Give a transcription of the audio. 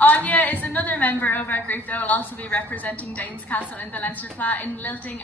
Anya is another member of our group that will also be representing Danes Castle in the Leinster Fleadh in lilting.